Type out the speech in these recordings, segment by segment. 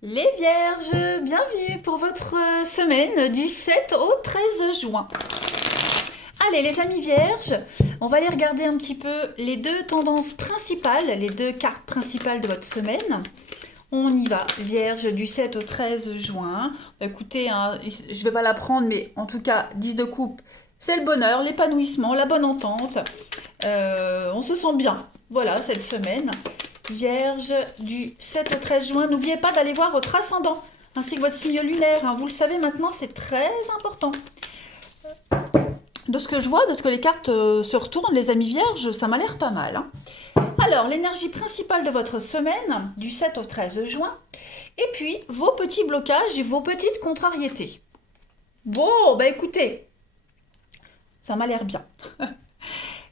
Les Vierges, bienvenue pour votre semaine du 7 au 13 juin. Allez les amis Vierges, on va aller regarder un petit peu les deux tendances principales, les deux cartes principales de votre semaine. On y va, Vierge du 7 au 13 juin. Écoutez, hein, je ne vais pas la prendre, mais en tout cas, 10 de coupe, c'est le bonheur, l'épanouissement, la bonne entente. On se sent bien, voilà, cette semaine. Vierge du 7 au 13 juin, n'oubliez pas d'aller voir votre ascendant, ainsi que votre signe lunaire. Hein. Vous le savez maintenant, c'est très important. De ce que je vois, de ce que les cartes se retournent, les amis vierges, ça m'a l'air pas mal. Hein. Alors, l'énergie principale de votre semaine, du 7 au 13 juin, et puis vos petits blocages et vos petites contrariétés. Bon, bah écoutez, ça m'a l'air bien.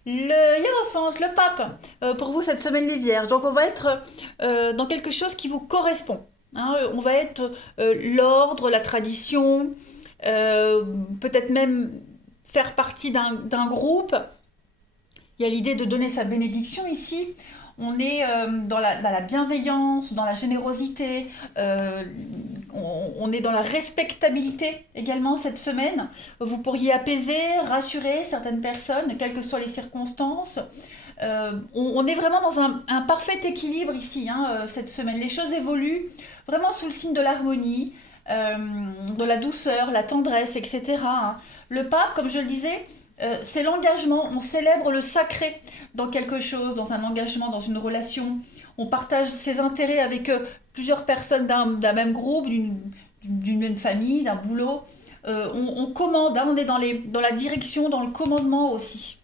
Le Hiérophante, le pape, pour vous cette semaine les vierges. Donc on va être dans quelque chose qui vous correspond. Hein. On va être l'ordre, la tradition, euh, peut-être même faire partie d'un groupe. Il y a l'idée de donner sa bénédiction ici. On est dans la bienveillance, dans la générosité, on est dans la respectabilité également cette semaine. Vous pourriez apaiser, rassurer certaines personnes, quelles que soient les circonstances. On est vraiment dans un parfait équilibre ici, hein, cette semaine. Les choses évoluent vraiment sous le signe de l'harmonie, de la douceur, la tendresse, etc. Hein. Le pape, comme je le disais, c'est l'engagement. On célèbre le sacré dans quelque chose, dans un engagement, dans une relation. On partage ses intérêts avec plusieurs personnes d'un même groupe, d'une même famille, d'un boulot. On commande, hein, on est dans la direction, dans le commandement aussi.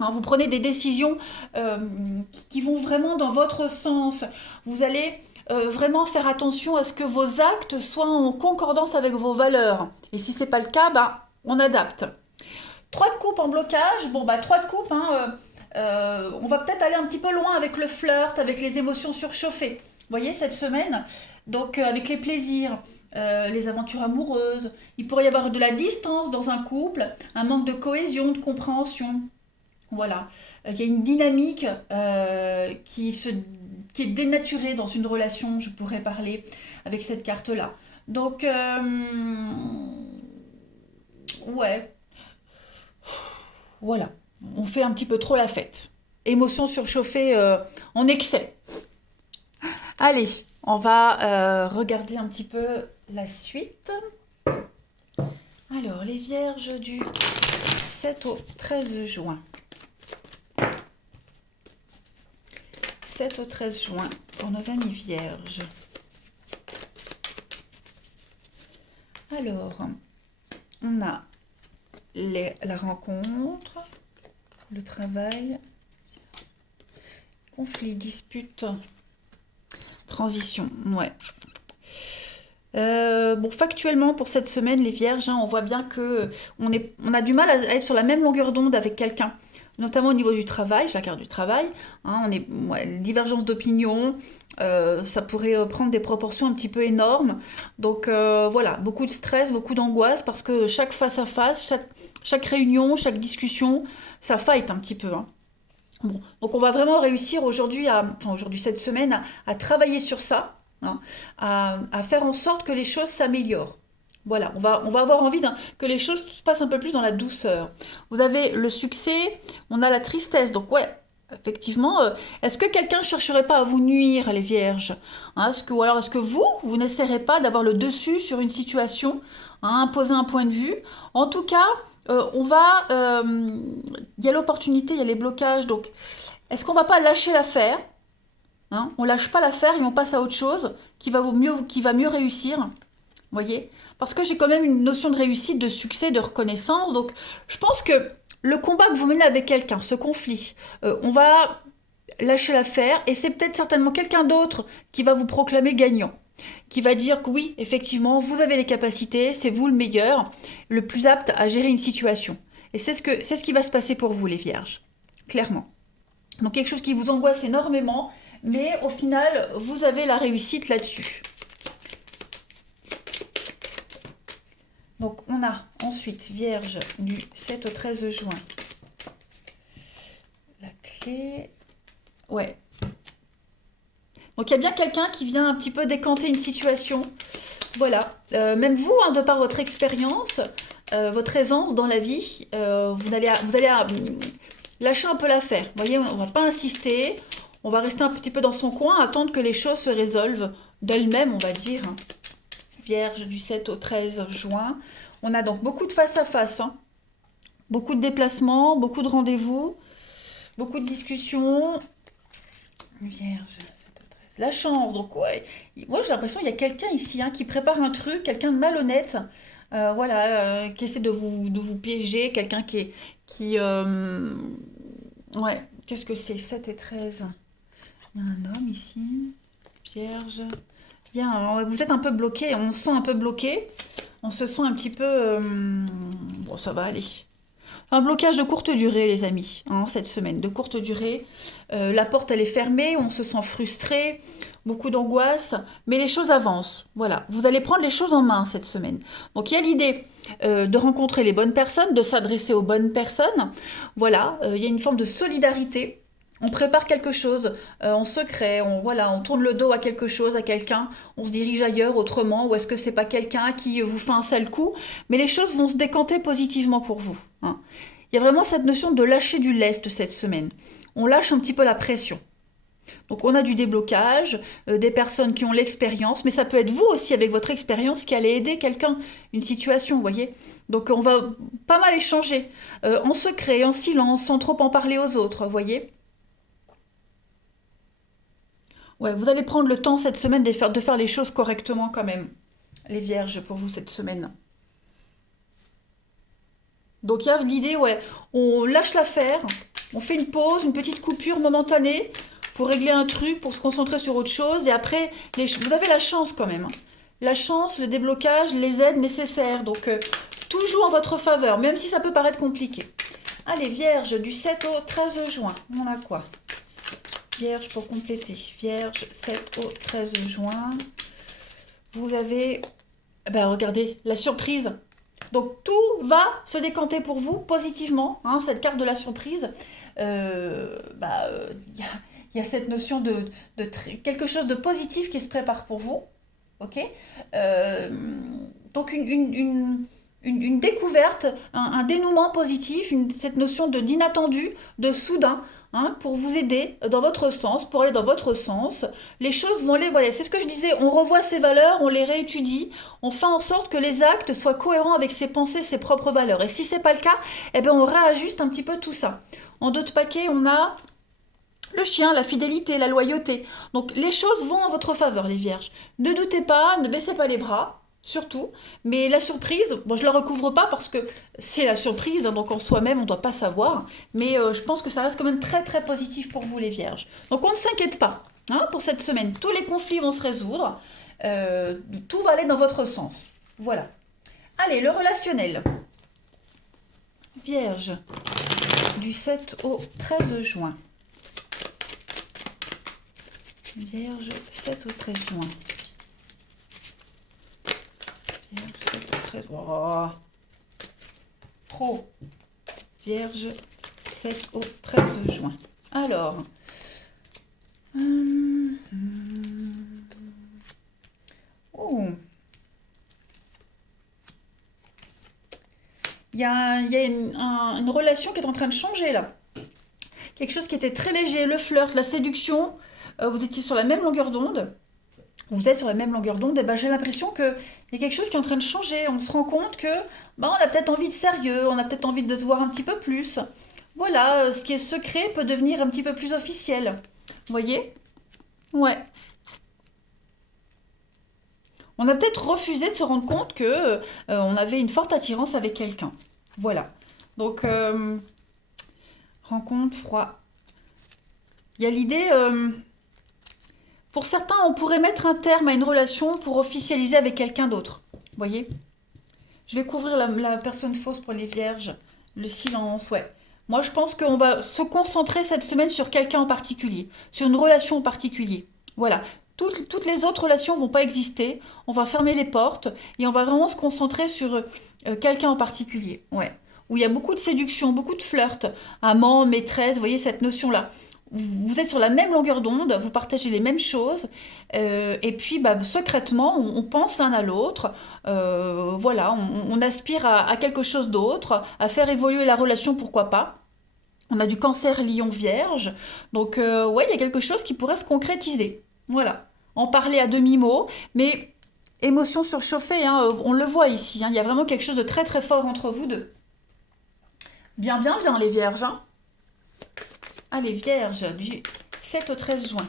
Hein, vous prenez des décisions qui vont vraiment dans votre sens. Vous allez vraiment faire attention à ce que vos actes soient en concordance avec vos valeurs. Et si c'est pas le cas, bah, on adapte. Trois de coupe en blocage. Bon, bah, trois de coupe, hein, on va peut-être aller un petit peu loin avec le flirt, avec les émotions surchauffées. Vous voyez, cette semaine, donc avec les plaisirs, les aventures amoureuses, il pourrait y avoir de la distance dans un couple, un manque de cohésion, de compréhension. Voilà, il y a une dynamique qui est dénaturée dans une relation, je pourrais parler avec cette carte-là. Donc, ouais, voilà, on fait un petit peu trop la fête. Émotion surchauffée en excès. Allez, on va regarder un petit peu la suite. Alors, les vierges du 7 au 13 juin. 7 au 13 juin pour nos amis vierges. Alors, on a la rencontre, le travail, conflit, dispute, transition. Ouais. Bon, factuellement, pour cette semaine, les vierges, hein, on voit bien que on a du mal à être sur la même longueur d'onde avec quelqu'un, notamment au niveau du travail, je la carte du travail. Hein, divergence d'opinion, ça pourrait prendre des proportions un petit peu énormes. Donc voilà, beaucoup de stress, beaucoup d'angoisse, parce que chaque face à face, chaque réunion, chaque discussion, ça fight un petit peu. Hein. Bon, donc on va vraiment réussir aujourd'hui cette semaine, à travailler sur ça, hein, à faire en sorte que les choses s'améliorent. Voilà, on va avoir envie que les choses se passent un peu plus dans la douceur. Vous avez le succès, on a la tristesse, donc ouais, effectivement, est-ce que quelqu'un chercherait pas à vous nuire, les vierges? Hein, ou alors est-ce que vous n'essaierez pas d'avoir le dessus sur une situation, hein, imposer un point de vue? En tout cas, il y a l'opportunité, il y a les blocages, donc est-ce qu'on va pas lâcher l'affaire, hein? On lâche pas l'affaire et on passe à autre chose qui va mieux réussir, vous voyez? Parce que j'ai quand même une notion de réussite, de succès, de reconnaissance, donc je pense que le combat que vous menez avec quelqu'un, ce conflit, on va lâcher l'affaire et c'est peut-être certainement quelqu'un d'autre qui va vous proclamer gagnant, qui va dire que oui, effectivement, vous avez les capacités, c'est vous le meilleur, le plus apte à gérer une situation. Et c'est ce qui va se passer pour vous, les vierges, clairement. Donc quelque chose qui vous angoisse énormément, mais au final, vous avez la réussite là-dessus. Donc on a ensuite Vierge du 7 au 13 juin. La clé. Ouais. Donc il y a bien quelqu'un qui vient un petit peu décanter une situation. Voilà. Même vous, hein, de par votre expérience, votre aisance dans la vie, vous allez lâcher un peu l'affaire. Vous voyez, on ne va pas insister. On va rester un petit peu dans son coin, attendre que les choses se résolvent d'elles-mêmes, on va dire. Vierge du 7 au 13 juin. On a donc beaucoup de face-à-face, hein. Beaucoup de déplacements, beaucoup de rendez-vous, beaucoup de discussions. Vierge, 7 au 13. La chance, donc ouais. Moi j'ai l'impression qu'il y a quelqu'un ici, hein, qui prépare un truc, quelqu'un de malhonnête, voilà, qui essaie de vous piéger, quelqu'un ouais, qu'est-ce que c'est? 7 et 13. Il y a un homme ici, Vierge. Vous êtes un peu bloqué, on se sent un peu bloqué, on se sent un petit peu... bon, ça va aller. Un blocage de courte durée, les amis, hein, cette semaine, de courte durée. La porte, elle est fermée, on se sent frustré, beaucoup d'angoisse, mais les choses avancent. Voilà, vous allez prendre les choses en main cette semaine. Donc il y a l'idée de rencontrer les bonnes personnes, de s'adresser aux bonnes personnes. Voilà, il y a une forme de solidarité. On prépare quelque chose en secret, on tourne le dos à quelque chose, à quelqu'un, on se dirige ailleurs autrement, ou est-ce que c'est pas quelqu'un qui vous fait un sale coup, mais les choses vont se décanter positivement pour vous, hein. Il y a vraiment cette notion de lâcher du lest cette semaine. On lâche un petit peu la pression. Donc on a du déblocage, des personnes qui ont l'expérience, mais ça peut être vous aussi avec votre expérience qui allez aider quelqu'un, une situation, vous voyez. Donc on va pas mal échanger, en secret, en silence, sans trop en parler aux autres, vous voyez. Ouais, vous allez prendre le temps cette semaine de faire les choses correctement quand même, les vierges, pour vous cette semaine. Donc il y a l'idée, ouais, on lâche l'affaire, on fait une pause, une petite coupure momentanée pour régler un truc, pour se concentrer sur autre chose, et après, vous avez la chance quand même, hein. La chance, le déblocage, les aides nécessaires, donc tout joue en votre faveur, même si ça peut paraître compliqué. Allez, vierge, du 7 au 13 juin, on a quoi? Vierge pour compléter. Vierge, 7 au 13 juin. Vous avez, ben regardez, la surprise. Donc tout va se décanter pour vous positivement, hein, cette carte de la surprise. Il y a cette notion de quelque chose de positif qui se prépare pour vous. Ok. Euh, donc une découverte, un dénouement positif, cette notion d'inattendu, de soudain, hein, pour vous aider dans votre sens, pour aller dans votre sens. Les choses vont aller, voilà, c'est ce que je disais, on revoit ses valeurs, on les réétudie, on fait en sorte que les actes soient cohérents avec ses pensées, ses propres valeurs. Et si c'est pas le cas, eh bien on réajuste un petit peu tout ça. En d'autres paquets, on a le chien, la fidélité, la loyauté. Donc les choses vont en votre faveur, les vierges. Ne doutez pas, ne baissez pas les bras, surtout. Mais la surprise, bon, je ne la recouvre pas parce que c'est la surprise, hein, donc en soi-même, on ne doit pas savoir. Mais je pense que ça reste quand même très très positif pour vous, les vierges. Donc on ne s'inquiète pas, hein, pour cette semaine. Tous les conflits vont se résoudre. Tout va aller dans votre sens. Voilà. Allez, le relationnel. Vierge, du 7 au 13 juin. Vierge, 7 au 13 juin. Vierge, 7 au 13... Oh, trop. Vierge, 7 au 13 juin. Alors... Oh. Il y a une relation qui est en train de changer, là. Quelque chose qui était très léger, le flirt, la séduction. Vous étiez sur la même longueur d'onde. Vous êtes sur la même longueur d'onde. Et ben, j'ai l'impression qu'il y a quelque chose qui est en train de changer. On se rend compte que on a peut-être envie de sérieux, on a peut-être envie de se voir un petit peu plus. Voilà, ce qui est secret peut devenir un petit peu plus officiel. Vous voyez? Ouais. On a peut-être refusé de se rendre compte que on avait une forte attirance avec quelqu'un. Voilà. Donc, rencontre, froid. Il y a l'idée... pour certains, on pourrait mettre un terme à une relation pour officialiser avec quelqu'un d'autre. Vous voyez? Je vais couvrir la personne fausse pour les vierges. Le silence, ouais. Moi, je pense qu'on va se concentrer cette semaine sur quelqu'un en particulier, sur une relation en particulier. Voilà. Toutes les autres relations vont pas exister. On va fermer les portes et on va vraiment se concentrer sur quelqu'un en particulier. Ouais. Où il y a beaucoup de séduction, beaucoup de flirt. Amant, maîtresse, vous voyez cette notion-là. vous êtes sur la même longueur d'onde, vous partagez les mêmes choses, et puis bah, secrètement, on pense l'un à l'autre, voilà, on aspire à quelque chose d'autre, à faire évoluer la relation, pourquoi pas. On a du cancer lion vierge, donc ouais, il y a quelque chose qui pourrait se concrétiser. Voilà, en parler à demi-mot, mais émotion surchauffée, hein, on le voit ici, hein, il y a vraiment quelque chose de très très fort entre vous deux. Bien, bien, bien les vierges, hein. Allez, vierge, du 7 au 13 juin.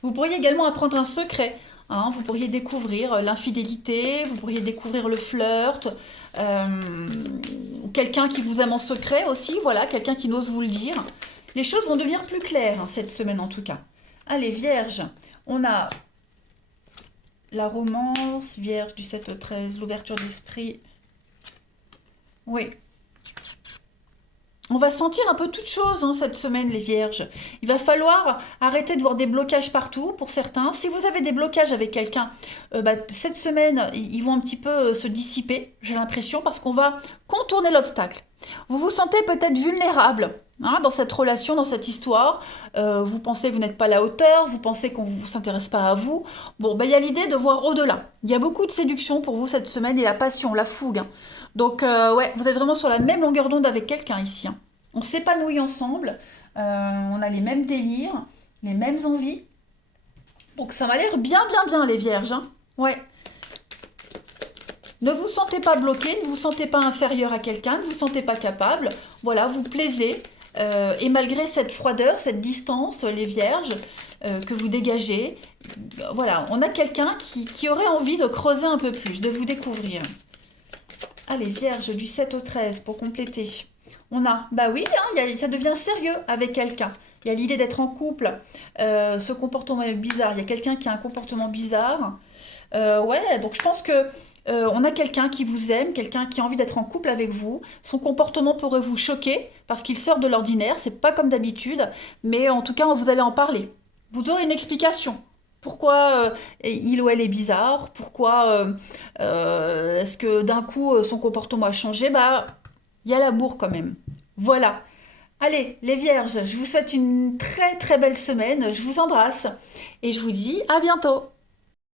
Vous pourriez également apprendre un secret, hein, vous pourriez découvrir l'infidélité, vous pourriez découvrir le flirt, euh, quelqu'un qui vous aime en secret aussi, voilà, quelqu'un qui n'ose vous le dire. Les choses vont devenir plus claires hein, cette semaine en tout cas. Allez, vierge, on a la romance, vierge du 7 au 13, l'ouverture d'esprit. Oui, on va sentir un peu toute chose hein, cette semaine, les vierges. Il va falloir arrêter de voir des blocages partout pour certains. Si vous avez des blocages avec quelqu'un, bah, cette semaine, ils vont un petit peu se dissiper, j'ai l'impression, parce qu'on va contourner l'obstacle. Vous vous sentez peut-être vulnérable hein, dans cette relation, dans cette histoire. Vous pensez que vous n'êtes pas à la hauteur, vous pensez qu'on ne s'intéresse pas à vous. Bon, bah, il y a l'idée de voir au-delà. Il y a beaucoup de séduction pour vous cette semaine et la passion, la fougue, hein. Donc, ouais, vous êtes vraiment sur la même longueur d'onde avec quelqu'un ici, hein. On s'épanouit ensemble, on a les mêmes délires, les mêmes envies. Donc, ça m'a l'air bien, bien, bien, les vierges, hein. Ouais. Ne vous sentez pas bloqué, ne vous sentez pas inférieur à quelqu'un, ne vous sentez pas capable. Voilà, vous plaisez. Et malgré cette froideur, cette distance, les vierges, que vous dégagez, voilà, on a quelqu'un qui aurait envie de creuser un peu plus, de vous découvrir. Allez, vierge, du 7 au 13 pour compléter. On a, bah oui, hein, ça devient sérieux avec quelqu'un. Il y a l'idée d'être en couple. Ce comportement est bizarre. Il y a quelqu'un qui a un comportement bizarre. Ouais, donc je pense que on a quelqu'un qui vous aime, quelqu'un qui a envie d'être en couple avec vous. Son comportement pourrait vous choquer parce qu'il sort de l'ordinaire. C'est pas comme d'habitude, mais en tout cas, vous allez en parler. Vous aurez une explication. Pourquoi il ou elle est bizarre? Pourquoi est-ce que d'un coup son comportement a changé? Bah, il y a l'amour quand même. Voilà. Allez, les vierges, je vous souhaite une très très belle semaine. Je vous embrasse et je vous dis à bientôt.